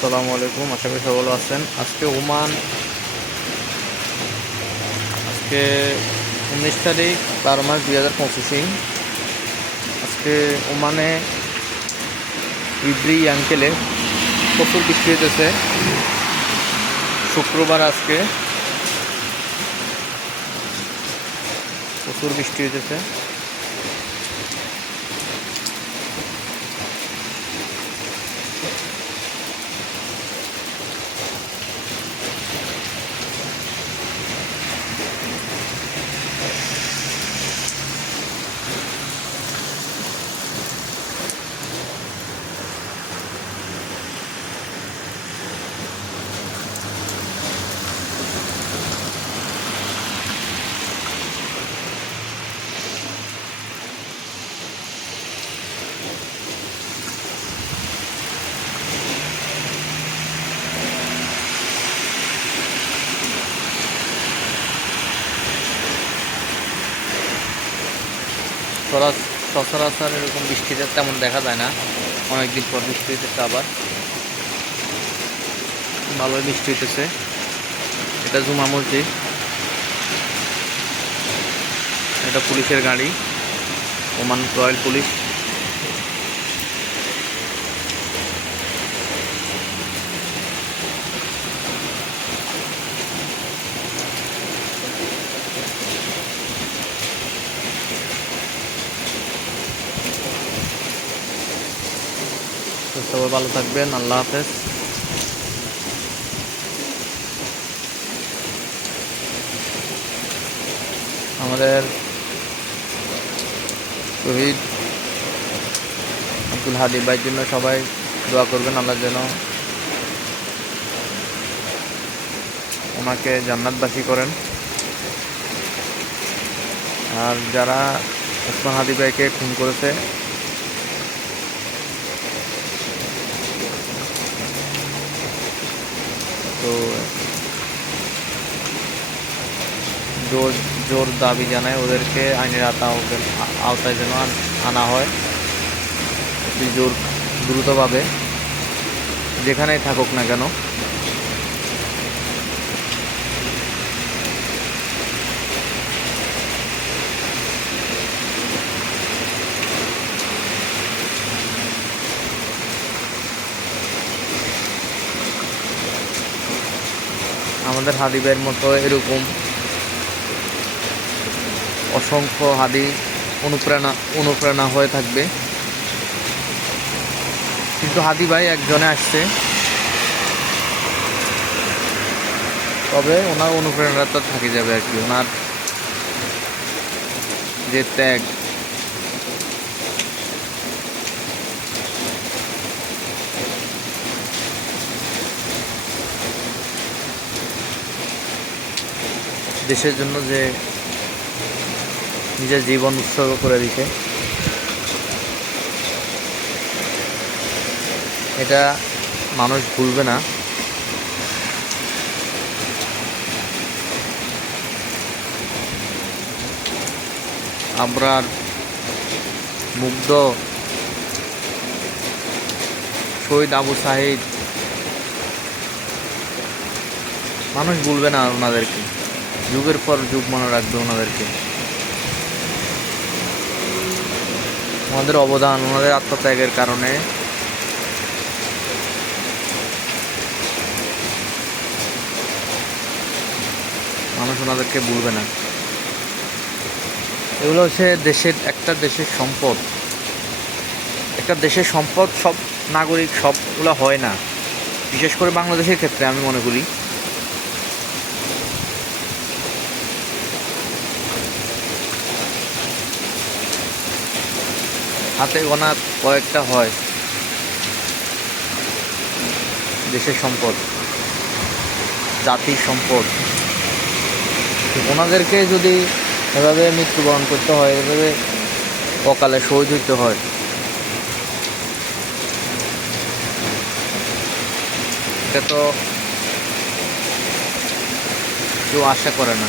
আসসালামু আলাইকুম, আশা করি সবাই ভালো আছেন। আজকে ওমান, আজকে 19 তারিখ 12 মাস 2025। আজকে ওমানে ইব্রি আঙ্কেলে প্রচুর বৃষ্টি হইতেছে। শুক্রবার আজকে প্রচুর বৃষ্টি হইতেছে। সচরাচর এরকম বৃষ্টিতে তেমন দেখা যায় না। অনেকদিন পর বৃষ্টি হইতেছে, আবার ভালোই বৃষ্টি হইতেছে। এটা জুমা মসজিদ, এটা পুলিশের গাড়ি, ওমান রয়্যাল পুলিশ। তো সবাই ভালো থাকবেন, আল্লাহ হাফেজ। আমাদের শহীদ আব্দুল হাদি ভাইয়ের জন্য সবাই দোয়া করবেন, আল্লাহ যেন ওনাকে জান্নাতবাসী করেন। আর যারা ওসমান হাদি ভাইকে খুন করেছে, তো জোর দাবি জানায় ওদেরকে আইনের আওতায় যেন আনা হয় জোর, দ্রুতভাবে, যেখানেই থাকুক না কেন। আমাদের হাদি ভাইয়ের মতো এরকম অসংখ্য হাদি অনুপ্রেরণা হয়ে থাকবে। কিন্তু হাদি ভাই একজনে আসছে, তবে ওনার অনুপ্রেরণা তো থেকে যাবে আর কি। ওনার যে ত্যাগ, দেশের জন্য যে নিজের জীবন উৎসর্গ করে দিছে, এটা মানুষ ভুলবে না। আবরার, মুগ্ধ, শহীদ আবু সাহিদ, মানুষ ভুলবে না ওনাদেরকে, যুগের পর যুগ মনে রাখবে ওনাদেরকে। ওনাদের অবদান, ওনাদের আত্মত্যাগের কারণে মানুষ ওনাদেরকে ভুলবে না। এগুলো হচ্ছে একটা দেশের সম্পদ। একটা দেশের সম্পদ সব নাগরিক সবগুলো হয় না, বিশেষ করে বাংলাদেশের ক্ষেত্রে আমি মনে করি। হাতে গোনা কয়েকটা হয় দেশের সম্পদ, জাতির সম্পদ। ওনাদেরকে যদি এভাবে মৃত্যুবরণ করতে হয়, এভাবে অকালে শহীদ হইতে হয়, এটা তো কেউ আশা করে না।